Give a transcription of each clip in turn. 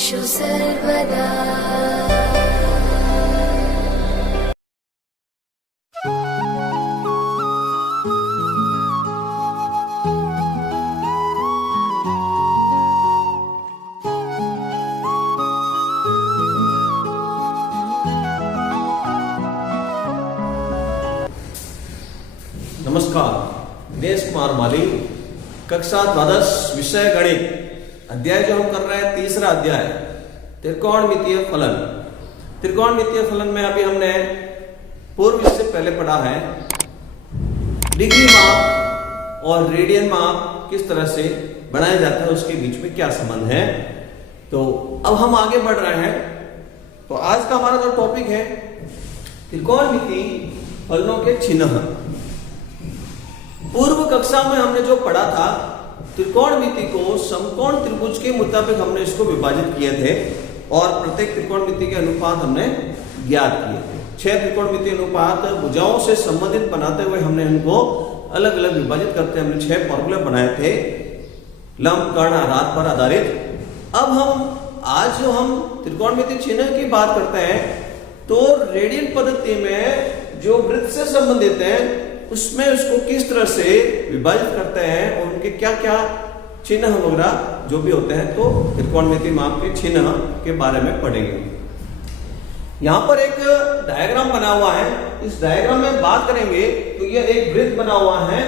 सर्वेषु सर्वदा। नमस्कार, दिनेश कुमार माली, कक्षा द्वादश, विषय गणित। अध्याय जो हम कर रहे हैं तीसरा अध्याय, त्रिकोणमितीय फलन। त्रिकोणमितीय फलन में अभी हमने पूर्व इससे पहले पढ़ा है डिग्री माप और रेडियन माप किस तरह से बनाए जाते हैं, उसके बीच में क्या संबंध है। तो अब हम आगे बढ़ रहे हैं। तो आज का हमारा जो टॉपिक है त्रिकोणमितीय फलनों के चिन्ह। पूर्व कक्षा में हमने जो पढ़ा था त्रिकोणमिति को समकोण त्रिभुज के मुताबिक हमने इसको विभाजित किए थे और प्रत्येक त्रिकोणमिति के अनुपात हमने ज्ञात किए थे। 6 त्रिकोणमिति अनुपात भुजाओं से संबंधित बनाते हुए हमने इनको अलग अलग विभाजित करते हमने 6 फॉर्मूले बनाए थे लंब, कर्ण, आधार पर आधारित। अब हम आज जो हम त्रिकोणमिति चिन्ह की बात करते हैं तो रेडियन पद्धति में जो वृत्त से संबंधित है उसमें उसको किस तरह से विभाजित करते हैं और उनके क्या क्या चिन्ह वगैरह जो भी होते हैं, तो त्रिकोणमितीय माप के चिन्ह के बारे में पढ़ेंगे। यहां पर एक डायग्राम बना हुआ है, इस डायग्राम में बात करेंगे तो यह एक वृत्त बना हुआ है।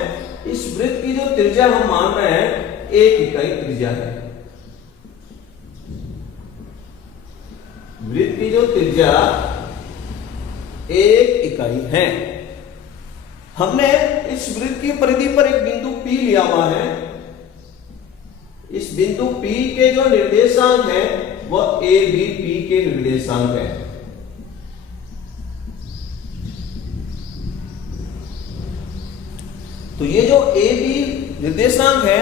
इस वृत्त की जो त्रिज्या हम मान रहे हैं 1 इकाई त्रिज्या है। वृत्त की जो त्रिज्या 1 इकाई है। हमने इस वृत्त की परिधि पर एक बिंदु P लिया हुआ है। इस बिंदु P के जो निर्देशांक है वह ABP के निर्देशांक है। तो ये जो AB निर्देशांक है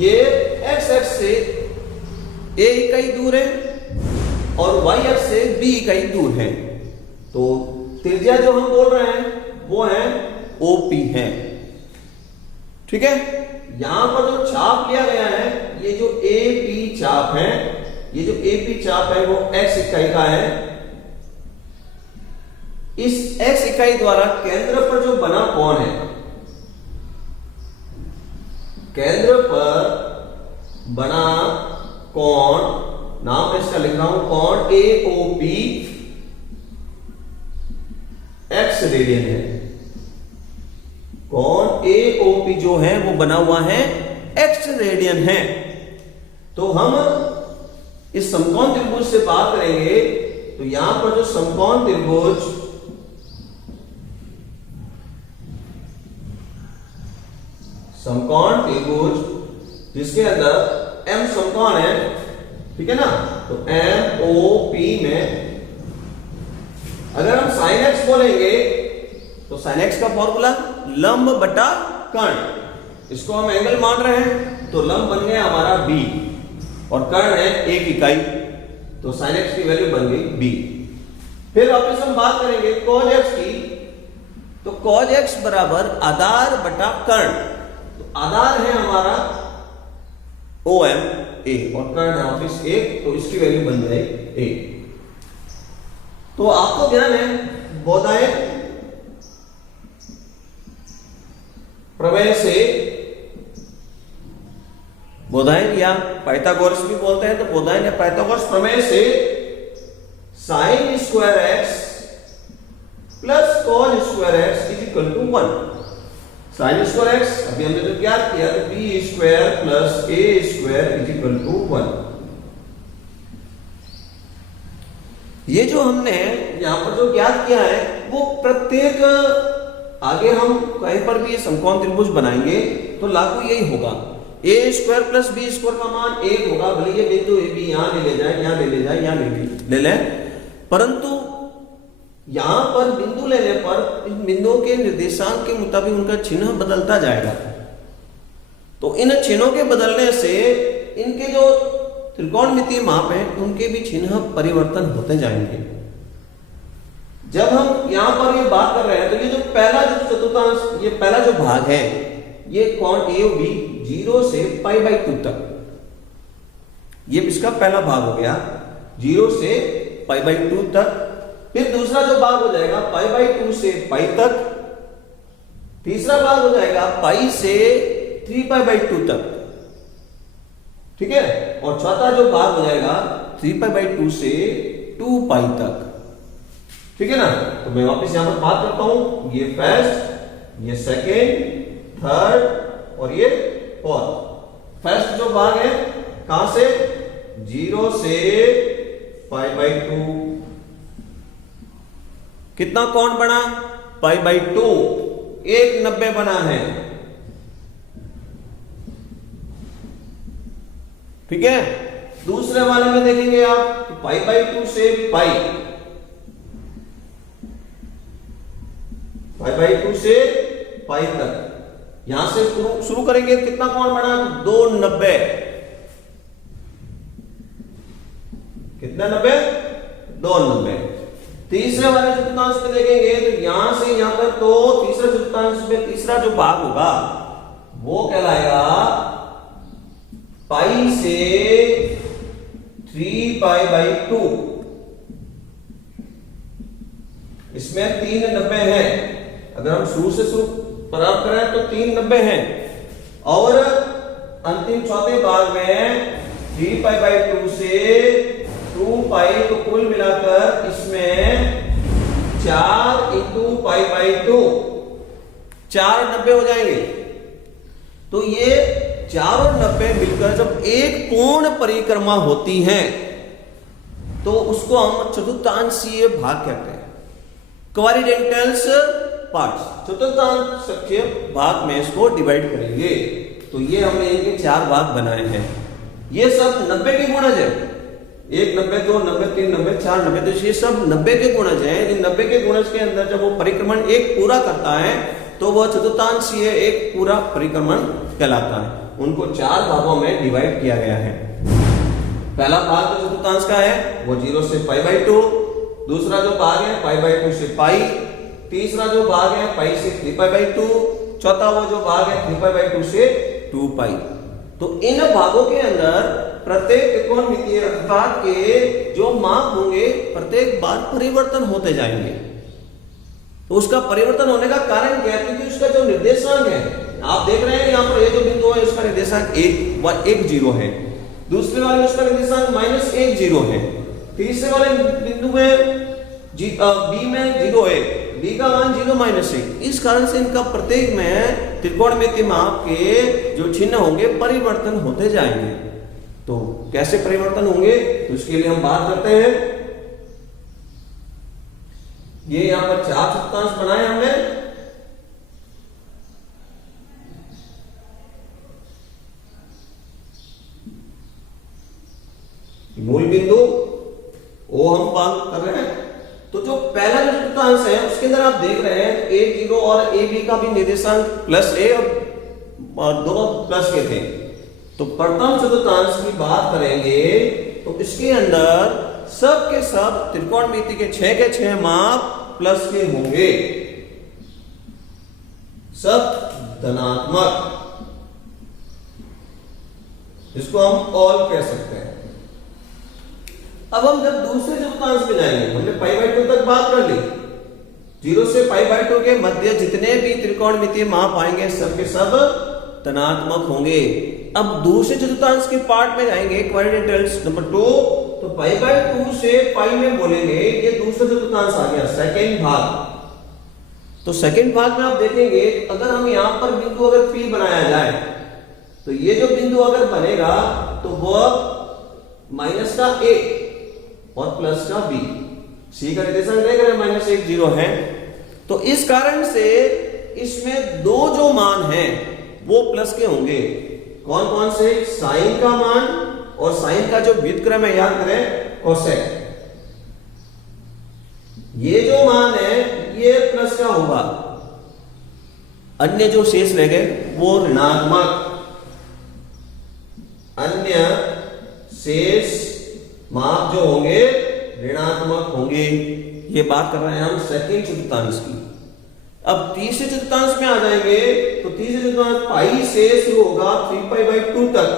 ये x अक्ष से A इकाई दूर है और y अक्ष से B इकाई दूर है। तो त्रिज्या जो हम बोल रहे हैं वो है OP है। ठीक है, यहां पर जो चाप लिया गया है ये जो AP चाप है, ये जो AP चाप है वो x इकाई का है। इस x इकाई द्वारा केंद्र पर जो बना कोण है, केंद्र पर बना कोण, नाम इसका लिख रहा हूं कोण AOP x रेडियन है। कोण AOP जो है वो बना हुआ है x रेडियन है। तो हम इस समकोण त्रिभुज से बात करेंगे तो यहां पर जो समकोण त्रिभुज जिसके अंदर M समकोण है, ठीक है ना, तो MOP में अगर हम sin x बोलेंगे तो sin x का फॉर्मूला लंब बटा कर्ण। इसको हम एंगल मान रहे हैं तो लंब बन गया हमारा b और कर्ण है 1 इकाई, तो sin x की वैल्यू बन गई b। फिर वापस हम बात करेंगे cos x की, तो cos x बराबर आधार बटा कर्ण। तो आधार है हमारा OM a और कर्ण है वापस 1, तो इसकी वैल्यू बन जाएगी a। तो आपको ध्यान है बोधायन प्रमेय से, बोधायन या पाइथागोरस भी बोलते हैं, तो बोधायन या पाइथागोरस प्रमेय से sin square x plus cos square x is equal to 1। sin square x अभी हमने जो ज्ञात किया तो b square plus a square is equal to 1। ये जो हमने यहां पर जो ज्ञात किया है वो प्रत्येक, आगे हम कहीं पर भी ये समकोण त्रिभुज बनाएंगे तो लागू यही होगा। a square plus b square का मान 1 होगा, भले ये बिंदु a b यहां ले जाए, यहां ले जाए, यहां ले ले, परंतु यहां पर बिंदु लेने पर इन बिंदुओं के निर्देशांक के मुताबिक उनका चिन्ह बदलता जाएगा। तो इन चिन्हों के बदलने से इनके जो त्रिकोणमितीय माप है उनके भी चिन्ह परिवर्तन होते जाएंगे। जब हम यहां पर ये बात कर रहे हैं तो ये जो पहला जो चतुर्थांश, ये पहला जो भाग है ये कोण AOB 0 से π/2 तक, ये इसका पहला भाग हो गया 0 से पाई बाई 2 तक। फिर दूसरा जो भाग हो जाएगा पाई बाई 2 से पाई तक। तीसरा भाग हो जाएगा पाई से 3 पाई बाई 2 तक, ठीक है। और चौथा जो भाग हो जाएगा 3 पाई बाई 2 से 2 पाई तक, ठीक है ना। तो मैं वापस यहां पर बात करता हूं, ये फर्स्ट, ये सेकेंड, थर्ड और ये फोर्थ। फर्स्ट जो भाग है कहां से, 0 से पाई बाई 2, कितना कौन बना, पाई बाई 2, 1/90 बना है, ठीक है। दूसरे वाले में देखेंगे आप तो पाई बाई 2 से पाई, पाई बाई 2 से पाई तक। यहां से शुरू करेंगे, कितना कौन बना, 2/90, कितना 90, 2/90। तीसरे वाले चतुर्थांश में देखेंगे तो यहां से यहां तक, तो तीसरे चतुर्थांश में तीसरा जो भाग होगा वो कहलाएगा पाई से 3 पाई बाई 2। इसमें 3/90 है, अगर हम शुरू से शुरू प्राप्त करें तो 3/90 है। और अंतिम चौथे भाग में 3 पाई बाई 2 से 2 पाई, तो कुल मिलाकर इसमें 4 इंटू पाई बाई 2, 4/90 हो जाएंगे। तो ये 4 और 90 मिलकर जब एक पूर्ण परिक्रमा होती है तो उसको हम चतुर्थांशीय भाग कहते हैं, क्वाड्रेंटल्स पार्ट्स। चतुर्थांश के भाग में इसको डिवाइड करेंगे तो ये हमने इनके 4 भाग बनाए हैं। ये सब 90 के गुणज है, 1 90 2 90 3 90 4 90, तो ये सब 90 के गुणज हैं। इन 90 के गुणज के अंदर जब वो परिक्रमण एक पूरा करता है तो वह चतुर्थांशीय एक पूरा परिक्रमण कहलाता है। उनको 4 भागों में डिवाइड किया गया है। पहला भाग जो चतुर्थांश का है वो 0 से पाई बाई 2, दूसरा जो भाग है पाई बाई 2 से पाई, तीसरा जो भाग है पाई से 3 पाई बाई 2, चौथा वो जो भाग है 3 पाई बाई 2 से 2 पाई। तो इन भागों के अंदर प्रत्येक त्रिकोणमितीय अनुपात के जो माप होंगे प्रत्येक बार परिवर्तन होते जाएंगे। तो उसका परिवर्तन होने का कारण क्या है, क्योंकि उसका जो निर्देशांक है, आप देख रहे हैं यहाँ पर ये जो बिंदु है उसका निर्देशांक 1 0 है, दूसरे वाले में उसका निर्देशांक -1 0 है, तीसरे वाले बिंदु में बी में 0 है, बी का मान 0 -1। इस कारण से इनका प्रत्येक में त्रिकोणमितीय माप के जो चिन्ह होंगे परिवर्तन होते जाएंगे। तो कैसे परिवर्तन होंगे, तो इसके लिए हम बात करते हैं। ये यहां पर 4 चतुर्थांश बनाए हमने। मूल बिंदु वो हम बात कर रहे हैं। तो जो पहला जो चतुर्थांश है उसके अंदर आप देख रहे हैं a 0 और a b का भी निर्देशांक +a और दोनों प्लस के थे। तो प्रथम चतुर्थांश की बात करेंगे तो इसके अंदर सब के सब त्रिकोणमिति के 6 के 6 माप प्लस के होंगे, सब धनात्मक, इसको हम ऑल कह सकते हैं। अब हम जब दूसरे चतुर्थांश में जाएंगे, हमने पाई बाई 2 तक बात कर ली, 0 से पाई बाई 2 के मध्य जितने भी त्रिकोणमितीय माप आएंगे सबके सब धनात्मक होंगे। अब दूसरे चतुर्थांश के पार्ट में जाएंगे, क्वाड्रेंटल्स नंबर 2, तो पाई बाई 2 से पाई में बोलेंगे, ये दूसरा चतुर्थांश आ गया, सेकेंड भाग। तो सेकेंड भाग में आप देखेंगे अगर हम यहां पर बिंदु अगर P बनाया जाए तो ये जो बिंदु अगर बनेगा तो वह माइनस का A और प्लस का B, C का निर्देशांक देख रहे हैं -1 0 है। तो इस कारण से इसमें दो जो मान हैं वो प्लस के होंगे। कौन कौन से, साइन का मान और साइन का जो व्युत्क्रम है याद करें कोसेक, ये जो मान है ये प्लस का होगा, अन्य जो शेष रह गए वो ऋणात्मक, अन्य शेष माप जो होंगे ऋणात्मक होंगे। ये बात कर रहे हैं हम सेकंड चतुर्थांश की। अब तीसरे चतुर्थांश में आ जाएंगे तो तीसरे चतुर्थांश पाई से शुरू होगा 3 पाई बाई 2 तक।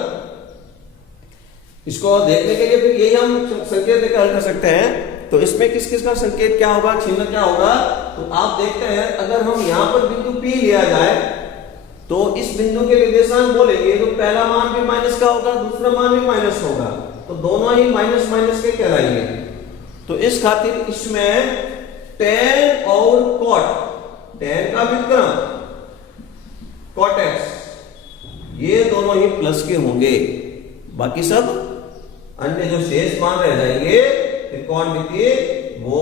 इसको देखने के लिए फिर यही हम संकेत देकर हल कर सकते हैं। तो इसमें किस किस का संकेत क्या होगा, चिन्ह क्या होगा, तो आप देखते हैं अगर हम यहां पर बिंदु P लिया जाए तो इस बिंदु के निर्देशांक बोलेंगे तो पहला मान भी माइनस का होगा, दूसरा मान भी माइनस होगा, तो दोनों ही माइनस माइनस के कहलाएंगे। तो इस खातिर इसमें tan और cot, tan का व्युत्क्रम cot x, ये दोनों ही प्लस के होंगे, बाकी सब अन्य जो शेष मान रह जाएंगे त्रिकोणमितीय वो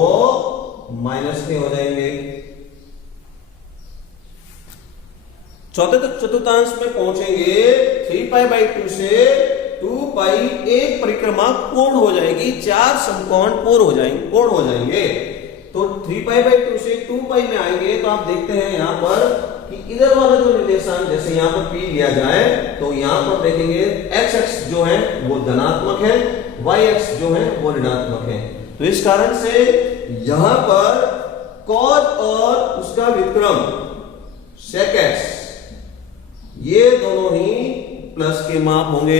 माइनस के हो जाएंगे। चौथे चतुर्थांश में पहुंचेंगे 3π/2 से 2π एक परिक्रमा पूर्ण हो जाएगी, 4 समकोण पूर्ण हो जाएंगे। तो 3π/2 से 2π में आएंगे तो आप देखते हैं यहां पर कि इधर वाला जो निर्देशांक जैसे यहां पर P लिया जाए तो यहां पर देखेंगे x जो है वो धनात्मक है, y जो है वो ऋणात्मक है। तो इस कारण से यहां पर cos और उसका व्युत्क्रम sec x ये दोनों ही प्लस के माप होंगे,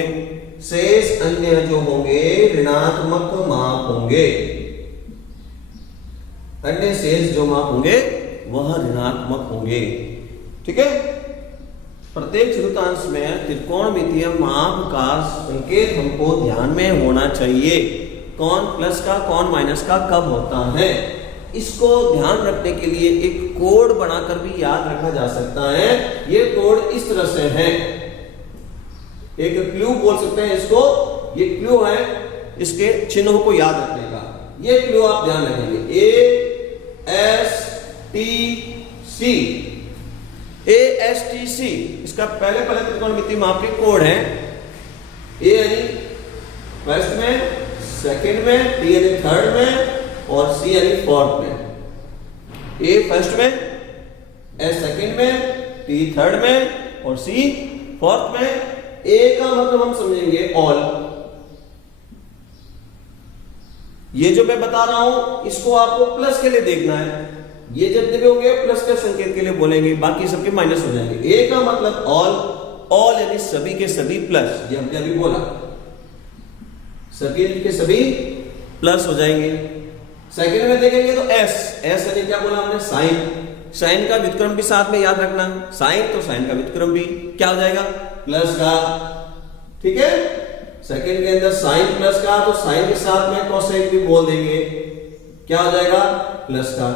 शेष अन्य जो होंगे ऋणात्मक माप होंगे, अन्य शेष जो माप होंगे वह ऋणात्मक होंगे। ठीक है, प्रत्येक चतुर्थांश में त्रिकोणमितीय माप का संकेत हमको ध्यान में होना चाहिए, कौन प्लस का कौन माइनस का कब होता है, इसको ध्यान रखने के लिए एक कोड बनाकर भी याद रखा जा सकता है। ये कोड इस तरह से है, एक क्लू बोल सकते हैं इसको, ये क्लू है इसके चिन्हों को याद रखने का। ये क्लू आप ध्यान रखेंगे, ASTC इसका पहले त्रिकोणमितीय माप के कोड है। ए यानी फर्स्ट में, सेकंड में, टी यानी थर्ड में और सी यानी फोर्थ में। ए फर्स्ट में, एस सेकंड में, टी थर्ड में और सी फोर्थ में। ए का मतलब हम समझेंगे ऑल। ये जो मैं बता रहा हूं इसको आपको प्लस के लिए देखना है, ये जब भी होंगे प्लस के संकेत के लिए बोलेंगे, बाकी सबके माइनस हो जाएंगे। ए का मतलब ऑल यानी सभी के सभी प्लस, ये हमने अभी बोला, सभी के सभी प्लस हो जाएंगे। सेकंड में देखेंगे तो एस यानी क्या बोला हमने, साइन का व्युत्क्रम भी साथ में याद रखना, साइन तो साइन का व्युत्क्रम भी क्या हो जाएगा, प्लस का। ठीक है, सेकंड के अंदर साइन प्लस का तो साइन के साथ में कोसाइन भी बोल देंगे, क्या हो जाएगा, प्लस का।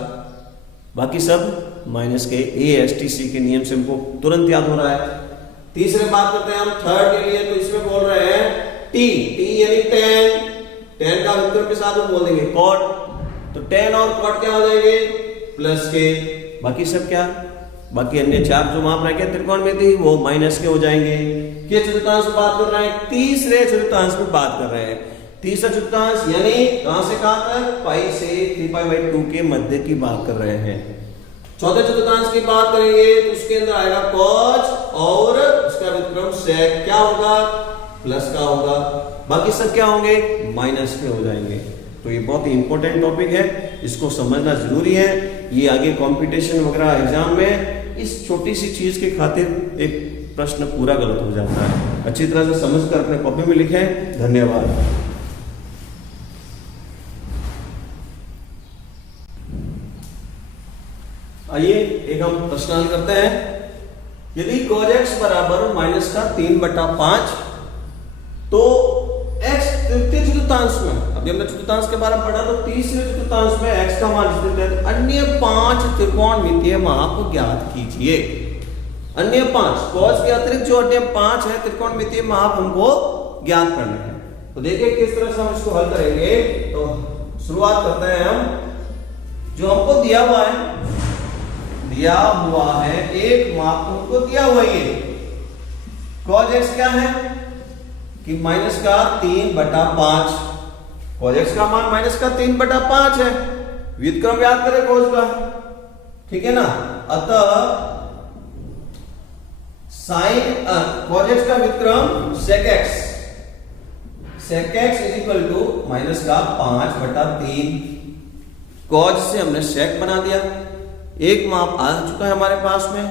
बाकी सब माइनस के। ASTC के नियम से हमको तुरंत याद हो रहा है। तीसरे बात करते हैं हम थर्ड के लिए, तो इसमें बोल रहे हैं T यानी tan का व्युत्क्रम के साथ हम बोल देंगे cot, तो tan और cot क्या हो जाएंगे, प्लस के। बाकी सब क्या, बाकी अन्य चार जो माप रखे त्रिकोणमितीय वो माइनस के हो जाएंगे। किस चतुर्थांश में बात कर रहे हैं, तीसरे चतुर्थांश में बात कर रहे हैं। तीसरा चतुर्थांश यानी कहां से कहां तक, पाई से 3π/2 के मध्य की बात कर रहे हैं। चौथे चतुर्थांश की बात करेंगे तो उसके अंदर आएगा cos और उसका व्युत्क्रम sec, क्या होगा, प्लस का होगा। बाकी सब क्या होंगे, माइनस के हो जाएंगे। तो ये बहुत ही इंपॉर्टेंट टॉपिक है, इसको समझना जरूरी है। ये आगे कंपटीशन वगैरह एग्जाम में इस छोटी सी चीज के खातिर एक प्रश्न पूरा गलत हो जाता है। अच्छी तरह से समझकर अपने कॉपी में लिखें। धन्यवाद। आइए एक हम प्रश्न हल करते हैं। यदि cos x बराबर माइनस का 3/5 तो x तृतीय चतुर्थांश में, अभी हमने चतुर्थांश के बारे में पढ़ा, तो तीसरे चतुर्थांश में x का मान स्थित है, तो अन्य 5 त्रिकोणमितीय माप ज्ञात कीजिए। अन्य 5 cos के अतिरिक्त जो अन्य 5 है त्रिकोणमितीय माप हमको ज्ञात करने हैं। तो देखिए किस तरह से हम इसको हल करेंगे। तो शुरुआत करते हैं हम, जो हमको दिया हुआ है एक माप हमको दिया हुआ है, cos x क्या है कि माइनस का 3/5, cos x का मान माइनस का 3/5 है। व्युत्क्रम याद करें cos का, ठीक है ना। अतः साइन cos x का व्युत्क्रम sec x is equal to minus का 5/3। cos से हमने sec बना दिया, एक माप आ चुका है हमारे पास में।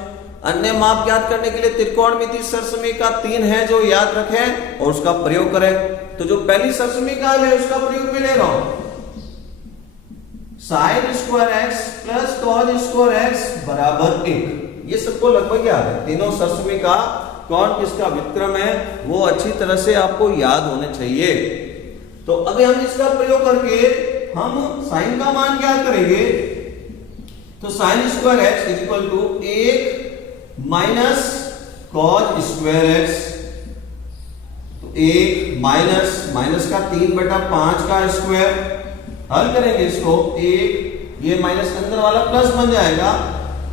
अन्य माप ज्ञात करने के लिए त्रिकोणमितीय सरसमीका 3 है जो याद रखें और उसका प्रयोग करें। तो जो पहली सरसमीका है उसका प्रयोग में ले रहा हूं, sign square x plus cos square x बराबर 1। ये सबको लगभग याद है, तीनों सरसमीका कौन किसका व्युत्क्रम है वो अच्छी तरह से आपको याद होने चाहिए। तो अभी हम इसका प्रयोग करके हम साइन का मान ज्ञात करेंगे। तो sine square x is equal to 1 minus cos square x, तो 1 माइनस का 3/5 का स्क्वायर, हल करेंगे इसको, 1 ये माइनस अंदर वाला प्लस बन जाएगा,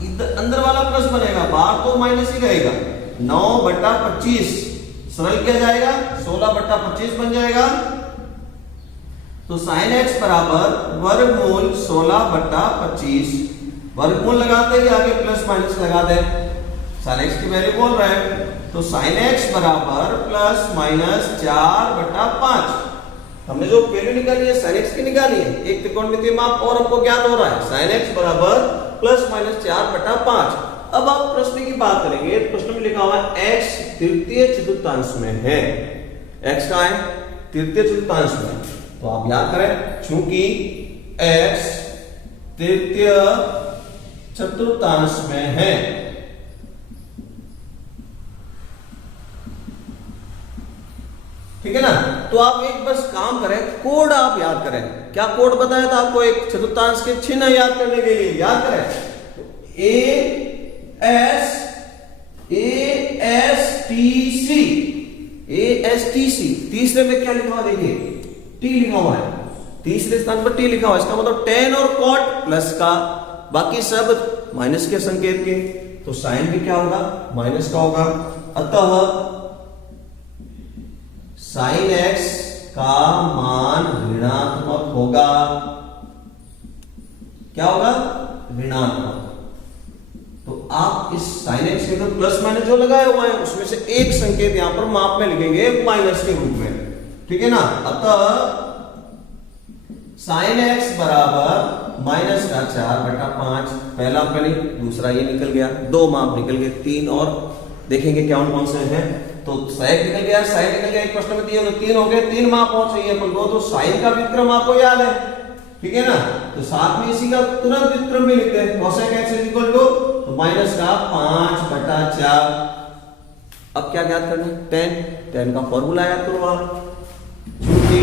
इधर अंदर वाला प्लस बनेगा, बाहर तो माइनस ही रहेगा, 9/25 सरल किया जाएगा, 16/25 बन जाएगा। तो साइन एक्स बराबर वर्गमूल 16/25, वर्गमूल लगाते ही आगे प्लस माइनस लगा दें, साइन एक्स की वैल्यू बोल रहे हैं, तो साइन एक्स बराबर प्लस माइनस 4/5। हमने जो वैल्यू निकाली है साइन एक्स की निकाली है, एक त्रिकोणमितीय माप और हमको ज्ञात हो रहा है, साइन एक्स बराबर प्लस माइनस 4/5। अब आप प्रश्न की बात करेंगे, प्रश्न में लिखा हुआ है x तृतीय चतुर्थांश में है, x का है तृतीय चतुर्थांश में, तो आप याद करें चूंकि x तृतीय चतुर्थांश में है, ठीक है ना, तो आप एक बस काम करें, कोड आप याद करें। क्या कोड बताया था आपको एक चतुर्थांश के चिन्ह याद करने के लिए? याद करें, ASTC, तीसरे में क्या लिखा हुआ देखिए, टी लिखा हुआ है, तीसरे स्थान पर टी लिखा हुआ है, इसका मतलब टेन और कॉट प्लस का, बाकी सब माइनस के संकेत के, तो साइन भी क्या होगा, माइनस का होगा। अतः साइन एक्स का मान ऋणात्मक होगा, क्या होगा, ऋणात्मक। तो आप इस साइन एक्स के तो प्लस माइनस जो लगाया हुआ है उसमें से एक संकेत यहां पर माप में लिखेंगे माइनस के रूप में, ठीक है ना। अतः साइन एक्स बराबर माइनस का 4/5, पहला पहले दूसरा ये निकल गया, दो माप निकल गए, तीन और देखेंगे कौन से हैं। तो साइन निकल गया, साइन निकल गया, एक प्रश्न में दिए तो 3 हो गए, 3 माप और चाहिए अपन को, तो साइन का व्युत्क्रम आपको याद है, ठीक है ना, तो साथ में इसी का तुरंत व्युत्क्रम भी लिखते हैं, cosec x is equal to तो माइनस का 5/4। अब क्या ज्ञात करना है, tan का फॉर्मूला याद करो आप, क्योंकि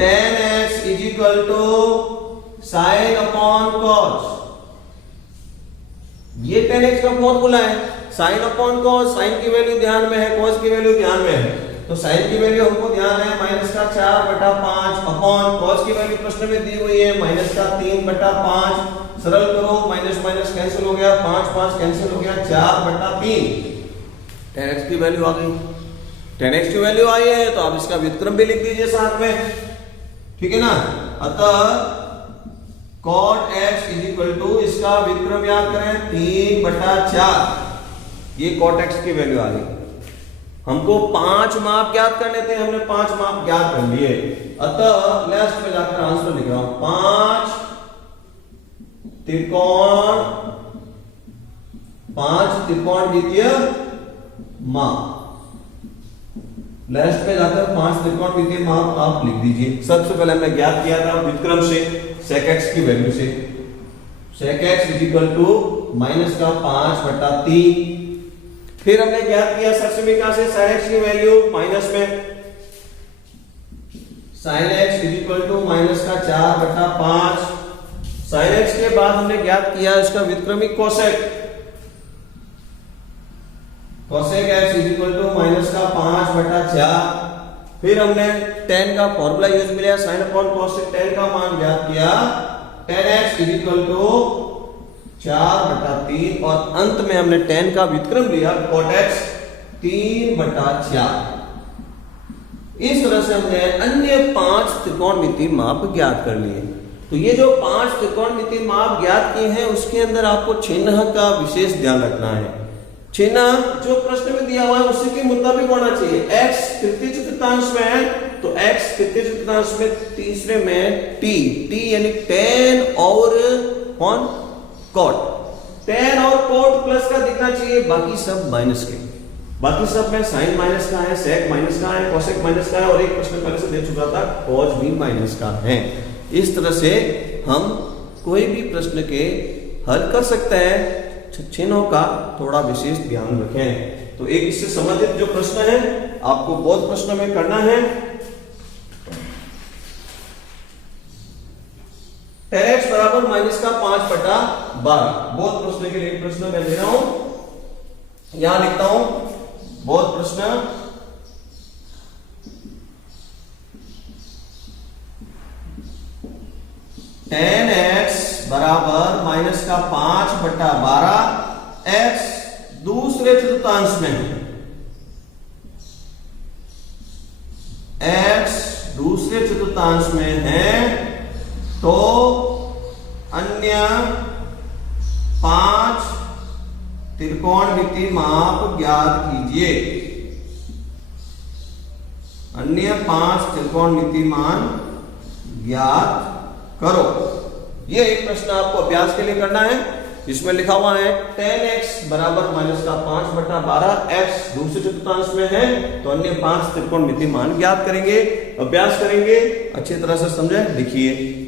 tan x is equal to sin upon cos, ये tan x का फॉर्मूला है, sin अपॉन cos, sin की वैल्यू ध्यान में है, cos की वैल्यू ध्यान में है, तो sin की वैल्यू हमको ध्यान है माइनस का 4/5 अपॉन cos की वैल्यू प्रश्न में दी हुई है माइनस का 3/5, सरल करो, माइनस माइनस कैंसिल हो गया, 5 कैंसिल हो गया, 4/3, tan x की वैल्यू आ गई, tan x की वैल्यू आई है तो आप इसका व्युत्क्रम भी लिख दीजिए साथ में, ठीक है ना। अतः cot x is equal to, इसका व्युत्क्रम याद करें 3/4, ये cot x की वैल्यू आ गई। हमको 5 माप ज्ञात करने थे, हमने 5 माप ज्ञात कर लिए, अतः लास्ट में जाकर आंसर लिख रहा हूं, 5 त्रिकोणमितीय माप, लास्ट में जाकर 5 त्रिकोणमितीय माप आप लिख दीजिए। सबसे पहले हमने ज्ञात किया था व्युत्क्रम से, sec x की वैल्यू से, sec x is equal to minus का 5/3, फिर हमने ज्ञात किया सरसमीका से sin x की वैल्यू माइनस में, sin x is equal to minus का 4/5, sin x के बाद हमने ज्ञात किया इसका व्युत्क्रमी cosec, cosec x is equal to minus का 5/4, फिर हमने tan का फॉर्मूला यूज मिला, sin अपॉन cos से tan का मान ज्ञात किया, tan x is equal to 4/3, और अंत में हमने tan का व्युत्क्रम लिया cot x 3/4। इस तरह से हमने अन्य 5 त्रिकोणमितीय माप ज्ञात कर लिए। तो ये जो 5 त्रिकोणमितीय माप ज्ञात किए हैं उसके अंदर आपको चिन्ह का विशेष ध्यान रखना है, चिन्ह जो प्रश्न में दिया हुआ है उसी के मुताबिक होना चाहिए। x तृतीय चतुर्थांश में है तो x तृतीय चतुर्थांश में तीसरे में t यानी tan और कौन, cot, tan और cot प्लस का दिखना चाहिए, बाकी सब माइनस के, बाकी सब में साइन माइनस का है, सेक माइनस का है, कोसेक माइनस का है, और एक प्रश्न पहले से दे चुका था कॉज भी माइनस का है। इस तरह से हम कोई भी प्रश्न के हल कर सकते हैं। चिन्हों का थोड़ा विशेष ध्यान रखें। तो एक इससे संबंधित जो प्रश्न है आपको बहुत प्रश्न में करना है। tan x बराबर माइनस का 5/12 बहुत प्रश्न के लिए प्रश्न मैं दे रहा हूं, यहां लिखता हूं बहुत प्रश्न। tan x बराबर माइनस का 5/12 x दूसरे चतुर्थांश में है, x दूसरे चतुर्थांश में है तो अन्य 5 त्रिकोणमिति माप ज्ञात कीजिए। अन्य 5 त्रिकोणमिति मान ज्ञात करो। यह एक प्रश्न आपको अभ्यास के लिए करना है। इसमें लिखा हुआ है tan x बराबर माइनस का 5/12 x दूसरे चतुर्थांश में है तो अन्य 5 त्रिकोणमिति मान ज्ञात करेंगे। अभ्यास करेंगे, अच्छी तरह से समझे, लिखिए।